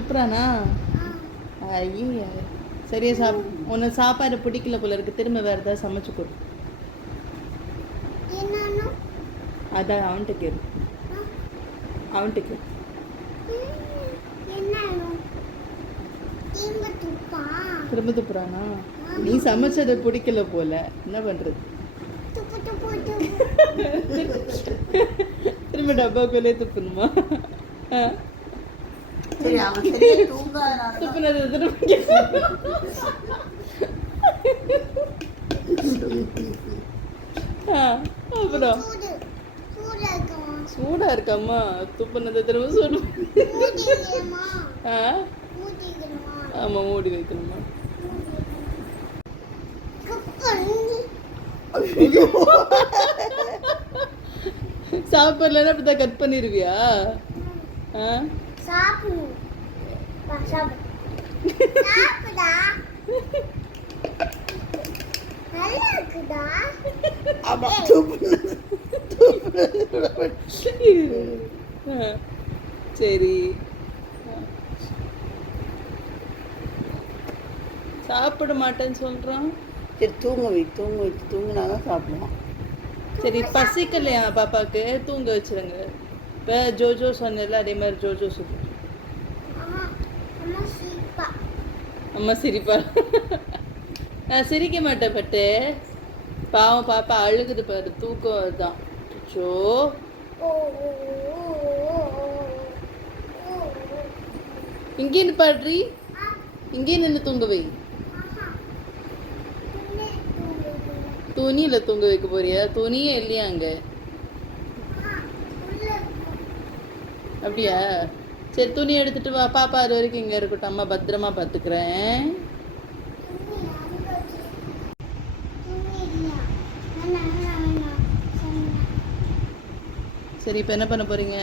துப்புறானா? ஐயா சரியா உன்னை சாப்பாடு பிடிக்கல போல இருக்கு. திரும்ப வேறு ஏதாவது சமைச்சு கொடு. அதான் அவன்கிட்ட கேளு. அவன்கிட்ட கேளு. திரும்ப துப்புறானா? நீ சமைச்சதை பிடிக்கல போல, என்ன பண்றது? திரும்ப டப்பாக்குள்ளே துப்பணுமா? துப்புனது அப்புறம் சூடா இருக்காமா? துப்புனதை திரும்ப சூடு. ஆமா, மூடி வைக்கணுமா? சாப்பிடலன்னா அப்படிதான் கட் பண்ணிருவியா? சரி, சாப்பிட மாட்டேன்னு சொல்றான். சரி, தூங்க வச்சு தூங்கினாதான் சாப்பிடுவான். சரி, பசிக்கலையா பாப்பாவுக்கு? தூங்க வச்சுருங்க. இப்போ ஜோஜோ சொன்னல, அதே மாதிரி ஜோஜோ சொல்லு. அம்மா சிரிப்பா? நான் சிரிக்க மாட்டேன் பட்டு. பாவம் பாப்பா அழுகுது பாரு, தூக்கம் அதுதான். சோ இங்கே நின்று பாடுறி, இங்கே நின்று தூங்க வை. துணியில் தூங்க வைக்க போறியா? துணியே இல்லையா அங்க? அப்படியா? சரி, துணி எடுத்துட்டு வா. பாப்பா அது வரைக்கும் இங்கே இருக்கட்டும், அம்மா பத்திரமா பார்த்துக்கிறேன். சரி, இப்போ என்ன பண்ண போறீங்க?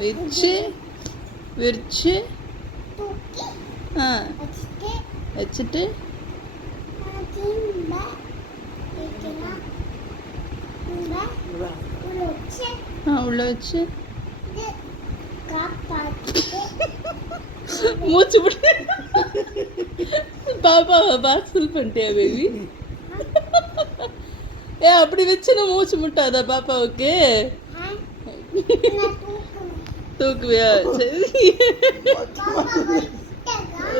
விரிச்சு வச்சுட்டு உள்ள வச்சு மூச்சு விட்டு பாப்பாவை பார்சல் பண்ணிட்டியா பேபி? அப்படி வச்சுன்னா மூச்சு முட்டாதா பாப்பாவுக்கு? தூக்குவியா? சரி,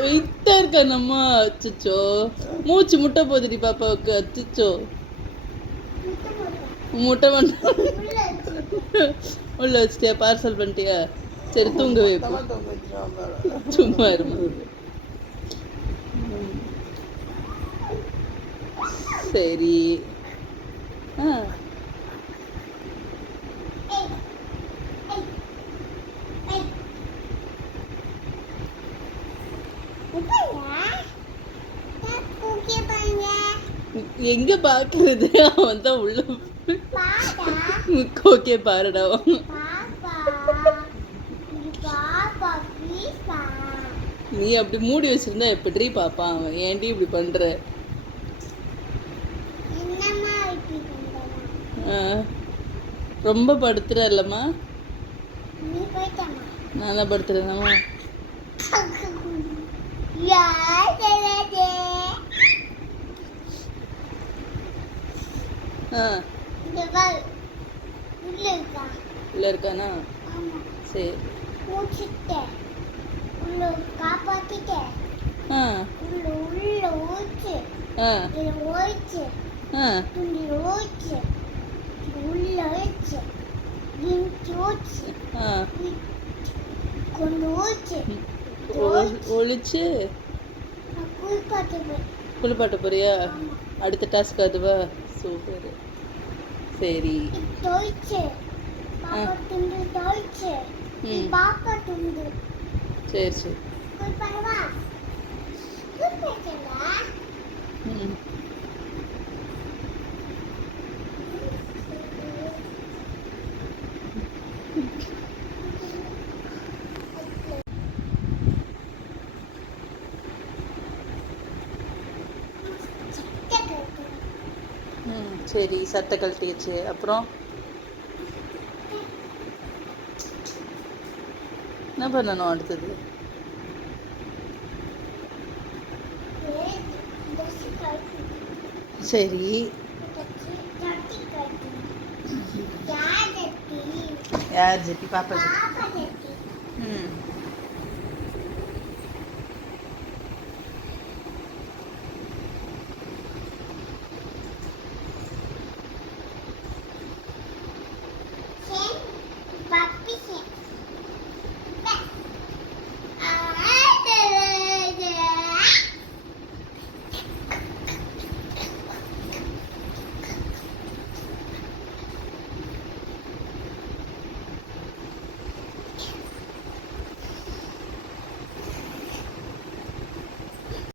வெயிட்டா இருக்கானம்மா. அச்சோ, மூச்சு முட்டை போதுடி பாப்பாவுக்கு. அச்சோ, முட்டை பண்ண உள்ள வச்சிட்டியா? பார்சல் பண்ணிட்டியா? சரி, தூங்க வைப்போம். சும்மா இருமா. சரி. எங்க பாக்குறது? அவன் தான் உள்ள ஓகே பாருடா. நீ அப்படி மூடி வச்சிருந்தா எப்படி பாப்பா? அவன் ஏன்டி இப்படி பண்ற? ரொம்ப படுத்துற இல்லம்மா? நான் தான் படுத்துறேனாமா? உள்ள இருக்கானா? சரி, ஒழிச்சு குளிப்பாட்ட போறியா? அடுத்த டாஸ்க் அதுவா? சூப்பர். சரி, சரி சரி. சரி, சட்டை கழட்டியாச்சு. அப்புறம் என்ன பண்ணணும் அடுத்தது? சரி. யார் ஜெட்டி? பாப்பா ஜெட்டி. ம்.